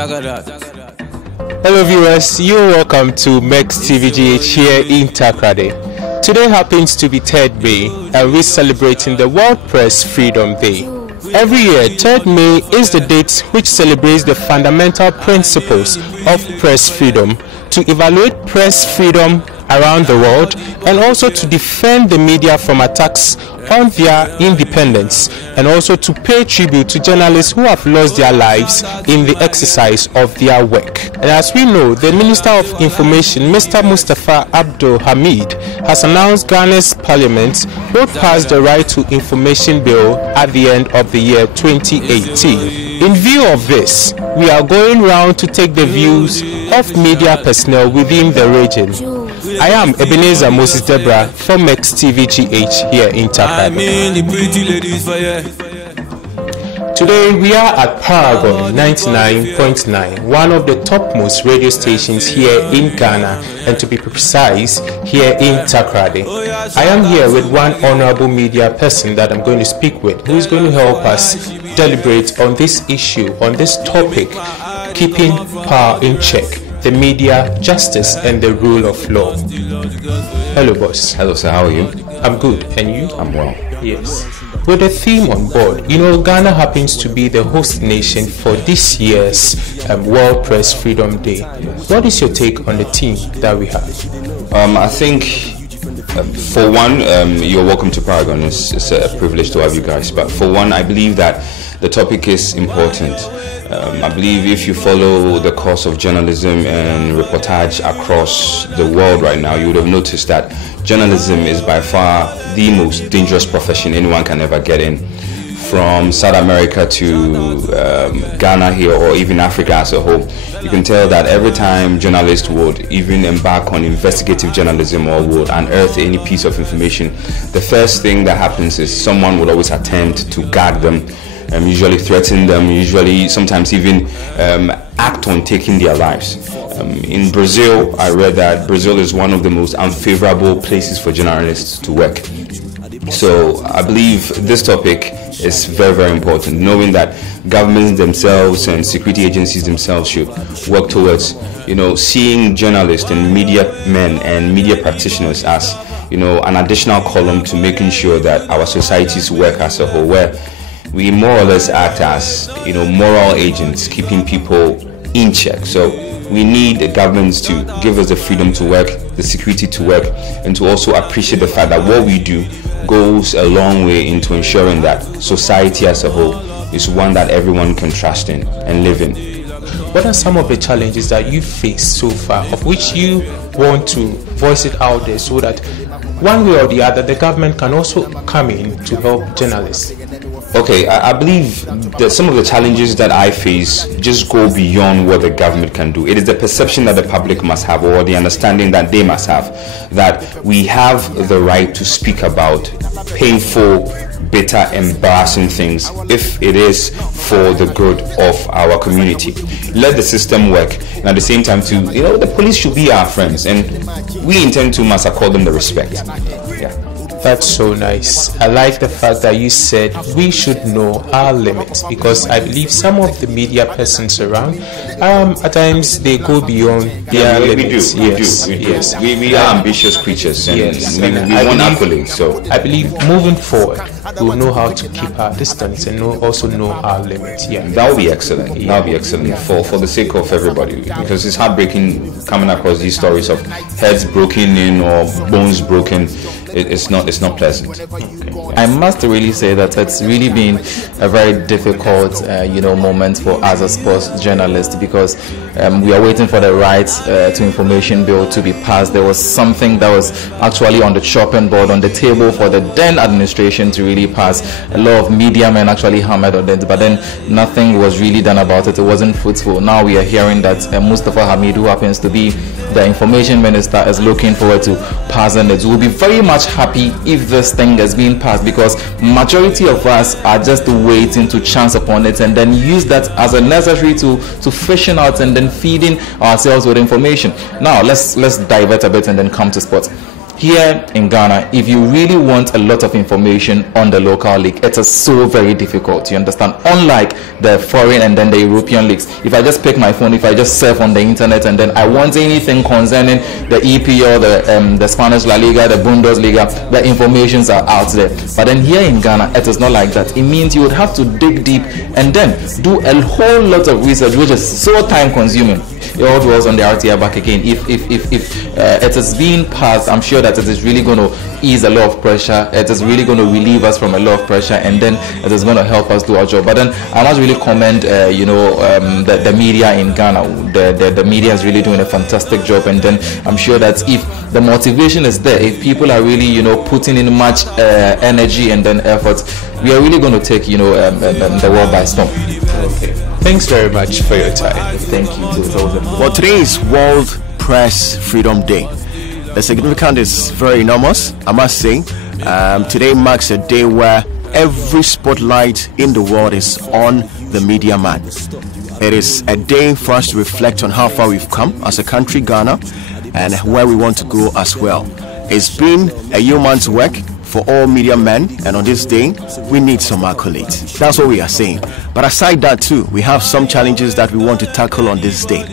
Hello viewers, you're welcome to MEX TVGH here in Takrade. Today happens to be 3rd May and we're celebrating the World Press Freedom Day. Every year, 3rd May is the date which celebrates the fundamental principles of press freedom, to evaluate press freedom around the world and also to defend the media from attacks on their independence, and also to pay tribute to journalists who have lost their lives in the exercise of their work. And as we know, the Minister of Information, Mr. Mustafa Abdul Hamid, has announced Ghana's Parliament will pass the Right to Information Bill at the end of the year 2018. In view of this, we are going round to take the views of media personnel within the region. I am Ebenezer Debrah for MEX TVGH here in Paragon. Today we are at Paragon 99.9, one of the topmost radio stations here in Ghana, and to be precise, here in Takrade. I am here with one honorable media person that I'm going to speak with, who is going to help us deliberate on this issue, on this topic, keeping power in check, the media, justice, and the rule of law. Hello, boss. Hello, sir. How are you? I'm good. And you? I'm well. Yes. With the theme on board, you know, Ghana happens to be the host nation for this year's World Press Freedom Day. What is your take on the theme that we have? I think, for one, you're welcome to Paragon. It's a privilege to have you guys. But for one, I believe that the topic is important. I believe if you follow the course of journalism and reportage across the world right now, you would have noticed that journalism is by far the most dangerous profession anyone can ever get in. From South America to Ghana here, or even Africa as a whole, you can tell that every time journalists would even embark on investigative journalism or would unearth any piece of information, the first thing that happens is someone would always attempt to gag them, usually threaten them, usually sometimes even act on taking their lives. In Brazil, I read that Brazil is one of the most unfavorable places for journalists to work. So I believe this topic is very, very important, knowing that governments themselves and security agencies themselves should work towards, seeing journalists and media men and media practitioners as, an additional column to making sure that our societies work as a whole, where we more or less act as, moral agents, keeping people in check. So we need the governments to give us the freedom to work, the security to work, and to also appreciate the fact that what we do goes a long way into ensuring that society as a whole is one that everyone can trust in and live in. What are some of the challenges that you faced so far, of which you want to voice it out there so that one way or the other the government can also come in to help journalists? Okay, I believe that some of the challenges that I face just go beyond what the government can do. It is the perception that the public must have, or the understanding that they must have, that we have the right to speak about painful, bitter, embarrassing things if it is for the good of our community. Let the system work, and at the same time too, the police should be our friends, and we intend to must accord them the respect. Yeah. That's so nice. I like the fact that you said we should know our limits, because I believe some of the media persons around, at times they go beyond their limits. We are ambitious creatures, and we want accolades. So I believe moving forward, we'll know how to keep our distance and also know our limits. Yeah, that would be excellent. That would be excellent for the sake of everybody, because it's heartbreaking coming across these stories of heads broken in or bones broken. It's not pleasant. Okay. I must really say that it's really been a very difficult moment for us as sports journalists, because we are waiting for the Right to Information Bill to be passed. There was something that was actually on the chopping board, on the table for the then administration to really pass. A lot of media men actually hammered on it, but then nothing was really done about it. It wasn't fruitful. Now we are hearing that Mustafa Hamid, who happens to be the information minister, is looking forward to passing it. We'll be very much happy if this thing has been passed, because majority of us are just waiting to chance upon it and then use that as a necessary to fishing out and then feeding ourselves with information. Now let's divert a bit and then come to sports. here in Ghana, if you really want a lot of information on the local league, it is so very difficult. You understand? Unlike the foreign and then the European leagues, if I just pick my phone, if I just surf on the internet and then I want anything concerning the EPL, the Spanish La Liga, the Bundesliga, the informations are out there. But then here in Ghana, it is not like that. It means you would have to dig deep and then do a whole lot of research, which is so time consuming. It all dwells on the RTI back again. If it is being passed, I'm sure that it is really going to ease a lot of pressure. It is really going to relieve us from a lot of pressure, and then it is going to help us do our job. But then I must really commend the media in Ghana. The media is really doing a fantastic job, and then I'm sure that if the motivation is there, if people are really putting in much energy and then effort, we are really going to take the world by storm. Okay. Thanks very much for your time. Thank you. Well, today is World Press Freedom Day. The significance is very enormous, I must say. Today marks a day where every spotlight in the world is on the media man. It is a day for us to reflect on how far we've come as a country, Ghana, and where we want to go as well. It's been a yeoman's work for all media men, and on this day we need some accolades. That's what we are saying. But aside that too, we have some challenges that we want to tackle on this day.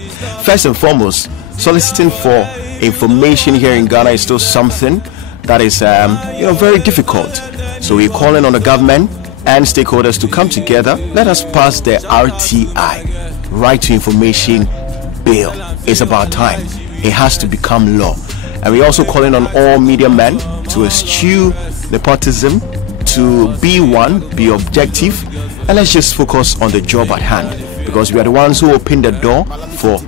First and foremost, soliciting for information here in Ghana is still something that is very difficult. So we're calling on the government and stakeholders to come together. Let us pass the RTI, Right to Information Bill. It's about time. It has to become law. And we're also calling on all media men to eschew nepotism, to be one, be objective, and let's just focus on the job at hand, because we are the ones who open the door for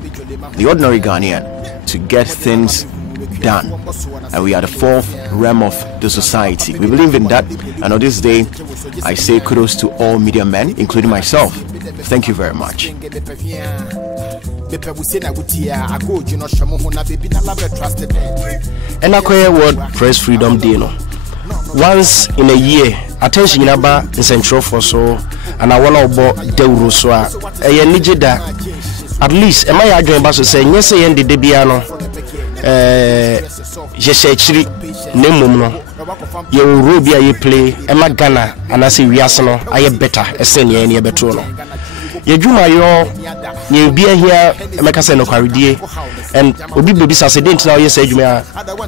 the ordinary Ghanaian to get things done, and we are the fourth realm of the society. We believe in that, and on this day I say kudos to all media men, including myself. Thank you very much. And I World Press Freedom Day. Once in a year, attention about the central for so, and I want to about Debrah so a nijida. At least, am I arguing about saying yes? I ended the piano. Jeshachri Nemum. You Rubia, you play, Emma Ghana, and I say we are so I better, a senior any better. You do my you be here, make us no carry and obi baby said now you say you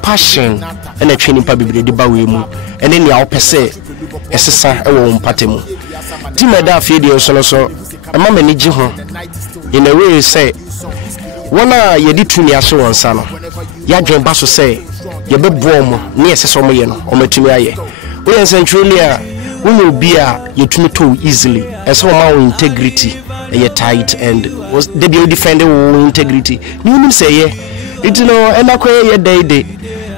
passion and a training probably the bawemu and then you per se esesa e wo mpate mu ti me da afie de so e ma mani gi ho in a way say wona ye di tumi aso wonsa no ya dwen ba so say ye bebo mo ne esesa mo ye no o matumi aye we en centrally a we obi a ye tumi to easily eso ma integrity a tight and was they be defending integrity. You say it and I quay a day.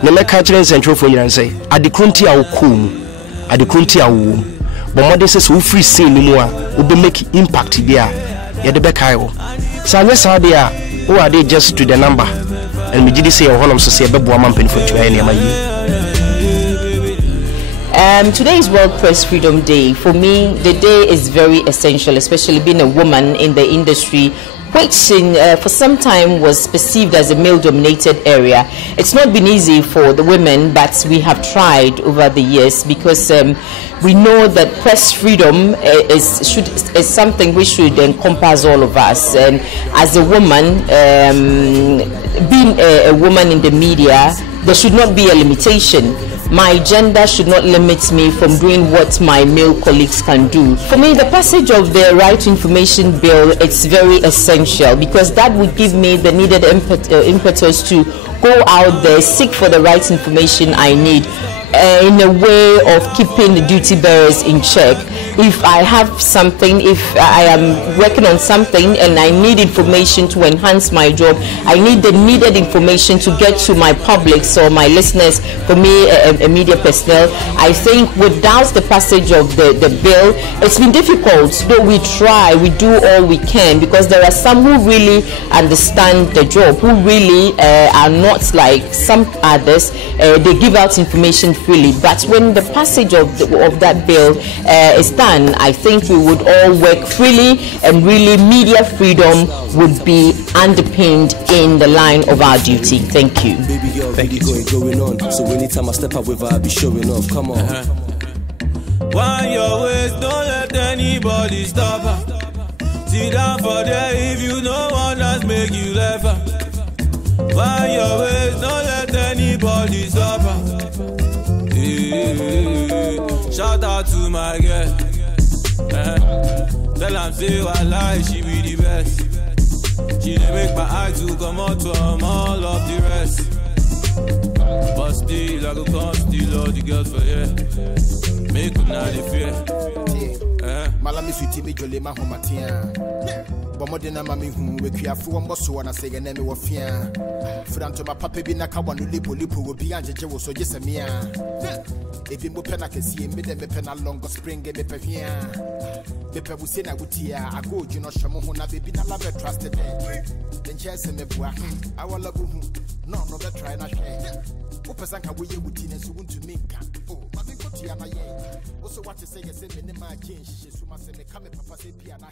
No make catching central for you and say at the country our coom at the country our womb. But what this is who free sin more will be making impact there. Yeah, the back I so yes, are there who are they just to the number and we did say a whole say a baby woman for to Today is World Press Freedom Day. For me, the day is very essential, especially being a woman in the industry, which for some time was perceived as a male-dominated area. It's not been easy for the women, but we have tried over the years because we know that press freedom is something which should encompass all of us. And as a woman, being a woman in the media, there should not be a limitation. My gender should not limit me from doing what my male colleagues can do. For me, the passage of the Right to Information Bill, it's very essential because that would give me the needed impetus to go out there, seek for the right information I need in a way of keeping the duty bearers in check. If I have something, if I am working on something and I need information to enhance my job, I need the needed information to get to my publics or my listeners, for me, a media personnel. I think without the passage of the bill, it's been difficult. Though we try, we do all we can, because there are some who really understand the job, who really are not like some others. They give out information freely. But when the passage of that bill is can, I think we would all work freely, and really media freedom would be underpinned in the line of our duty. Thank you. Thank you. Going on. So anytime I step up with her, I be showing off. Come on. Why your ways, don't let anybody stop her. Sit down for there if you know one that's make you laugh. Why your ways, don't let anybody stop her. Shout out to my girl. Tell her say I lie, she be the best. She dey make my eyes to come out from all of the rest. But still, I go come steal all the girls for you. Make them not fear. Malami sweetie me jole ma homatia. Bomode na mami hu we kuafo mboso na say na me wo fia. Franto ma papa bi na ka wanu lipo wo bi anjeje wo so jesemia. Ebi mo pena kesi me de me pena longo spring me pe hia. Me pe bu se na wutia ago ju no hwemo ho na bebi na love trusted. Den chese me bua. Awala bu hu. No be try na hwe. Wo pesa ka wo ye wuti na so wuntu minka. Oh, mami ko tia na ye. Also what to say, yes, in my jeans, she suma se me come papa say piano.